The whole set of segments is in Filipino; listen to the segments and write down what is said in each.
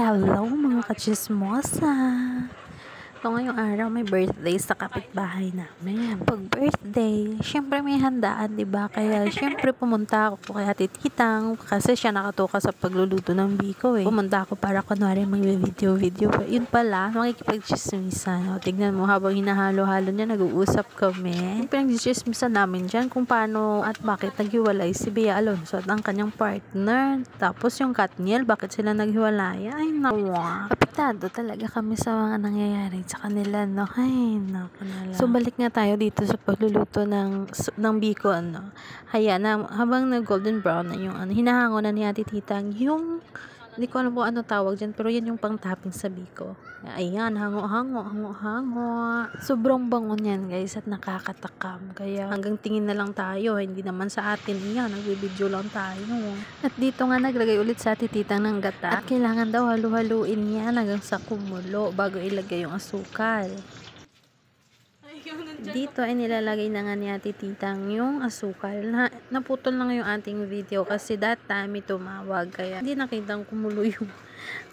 Hello mga kachismosa! So ngayong araw may birthday sa kapitbahay namin. Pag birthday, syempre may handaan, diba? Kaya syempre pumunta ako kay Ate Titang kasi siya nakatuka sa pagluluto ng biko eh. Pumunta ako para kunwari mag-video. Yun pala, makikipag-chismisan. Tignan mo, habang hinahalo-halo niya, nag-uusap kami. Yung pinag-chismisan namin dyan kung paano at bakit naghiwalay si Bea Alonzo at ang kanyang partner. Tapos yung Katniel, bakit sila naghiwalay? Ay, nawa. Apektado talaga kami sa mga nangyayari sa kanila, no? Ay, naku na lang. So, balik nga tayo dito sa pagluluto ng biko, ano. Ayan, habang nag-golden brown na yung, hinahango na ni Ate Titang yung, hindi ko alam kung ano tawag dyan, pero yan yung pang-topping sa biko. Ayan, hango. Sobrang bango niyan, guys, at nakakatakam. Kaya hanggang tingin na lang tayo, hindi naman sa atin yan, nagbibideo lang tayo. At dito nga naglagay ulit sa Ate Titang ng gata. At kailangan daw halu-haluin yan hanggang sa kumulo bago ilagay yung asukal. Dito ay nilalagay na nga ni Ate Titang yung asukal. Naputol lang yung ating video kasi that time tumawag kaya hindi nakitang kumulo yung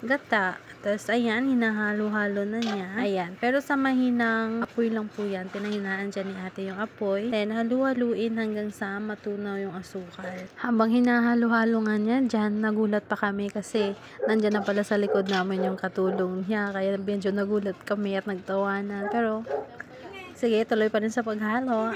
gata. Tapos ayan, hinahalo-halo na niya. Ayan, pero sa mahinang apoy lang po yan. Pinahinaan dyan ni ate yung apoy. Then halu-haluin hanggang sa matunaw yung asukal. Habang hinahalo-halo nga niya dyan, nagulat pa kami kasi nandyan na pala sa likod namin yung katulong niya. Kaya medyo nagulat kami at nagtawanan. Pero sige, tuloy pa rin sa paghalo.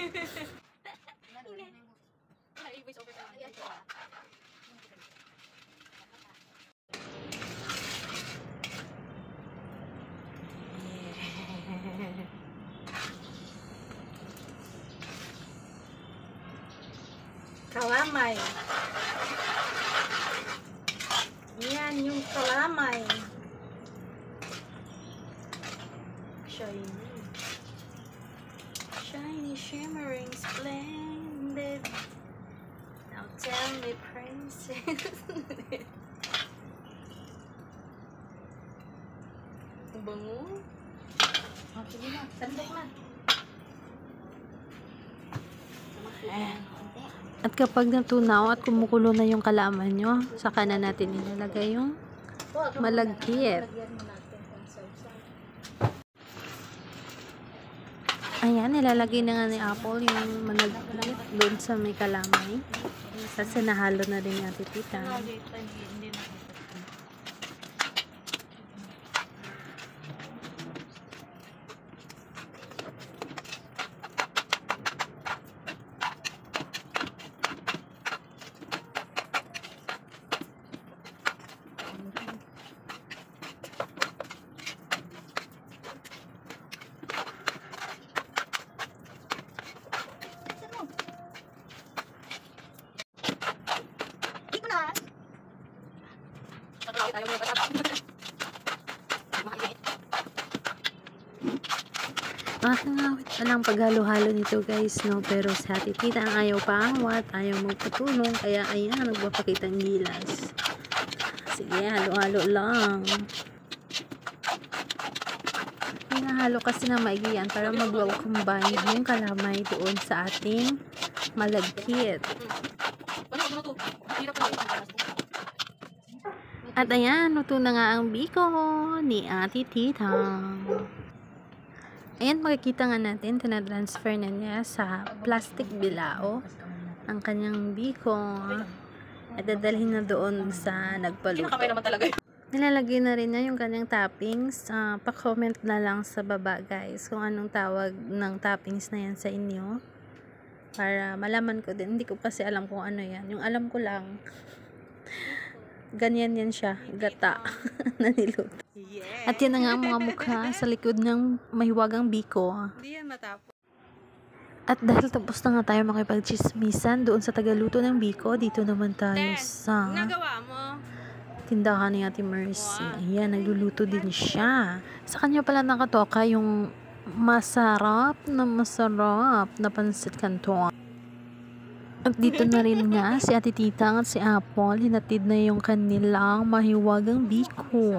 Kalamay. Yan yung kalamay. Shiny, shimmering, splendid. Now tell me, princess. Ang bango. Sige na, sandok na. At kapag natunaw at kumukulo na yung kalaman nyo, saka na natin ilalagay yung malagkit. Ayan, nilalagay na nga ni Apple yung malagkit doon sa may kalamay. Kasi nahalo na rin yung Ate Tita. Nakakangawit pa lang paghalo-halo nito, guys, no? Pero sa Ate Tita ang ayaw paawat, ayaw magpatulong, kaya ayan, nagpapakita ng gilas. Sige, halo-halo lang. Hinahalo kasi na maigiyan para mag-combine yung kalamay doon sa ating malagkit. At ayan, luto na nga ang biko ni Ate Titang. Ayan, makikita nga natin, tinatransfer na niya sa plastic bilao ang kanyang biko at dadalhin na doon sa nagpaluto. Nilalagay na rin niya yung kanyang toppings. Pa-comment na lang sa baba, guys, kung anong tawag ng toppings na yan sa inyo para malaman ko din. Hindi ko kasi alam kung ano yan. Yung alam ko lang, ganyan yan siya, gata na niluto. At yan na nga ang mga mukha sa likod ng mahiwagang biko. At dahil tapos na nga tayo makipag-chismisan doon sa tagaluto ng biko, dito naman tayo sa tindahan ni Ate Mercy. Ayan, nagluluto din siya. Sa kanya pala nakatoka yung masarap na pansit canton. At dito na rin nga si Ate Titang at si Apple, hinatid na yung kanilang mahiwagang biko.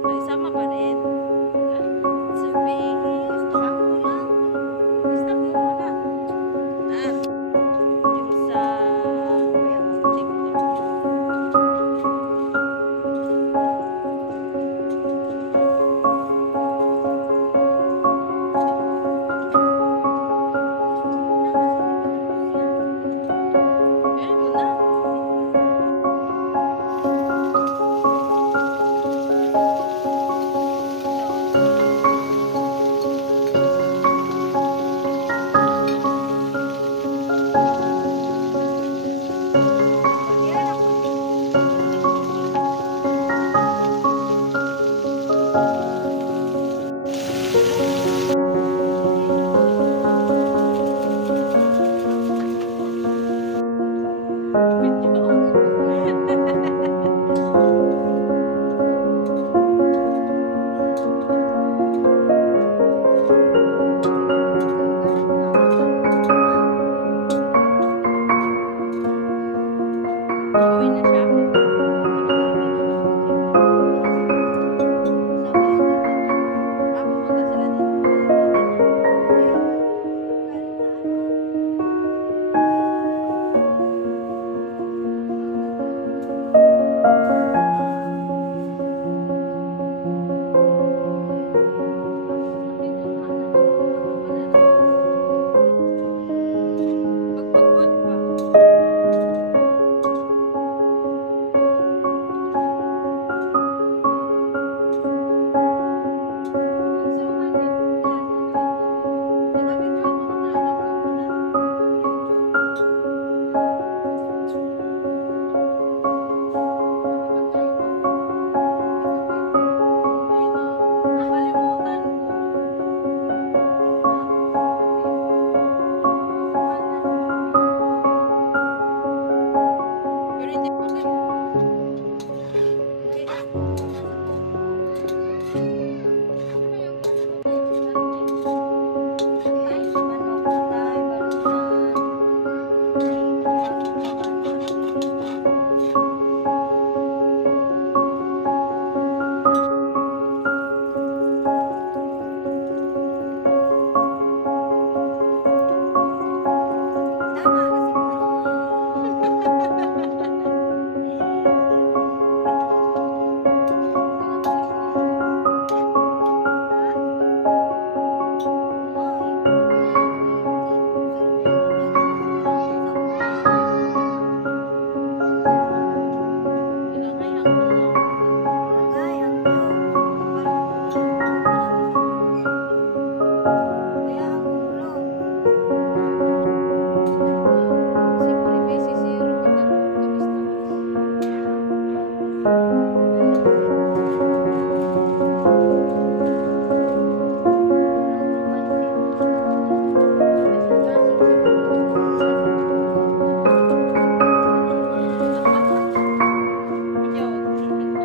Ay, sama pa rin. Uuwi na siya.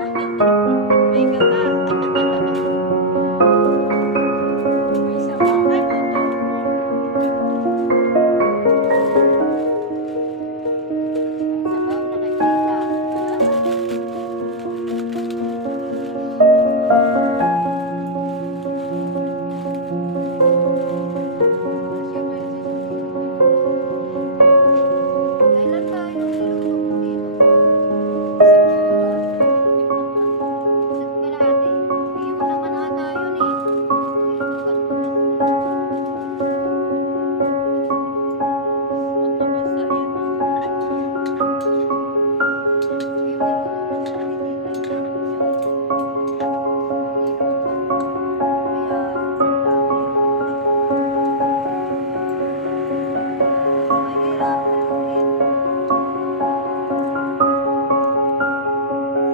Pupunta sila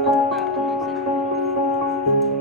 Pagpagod pa.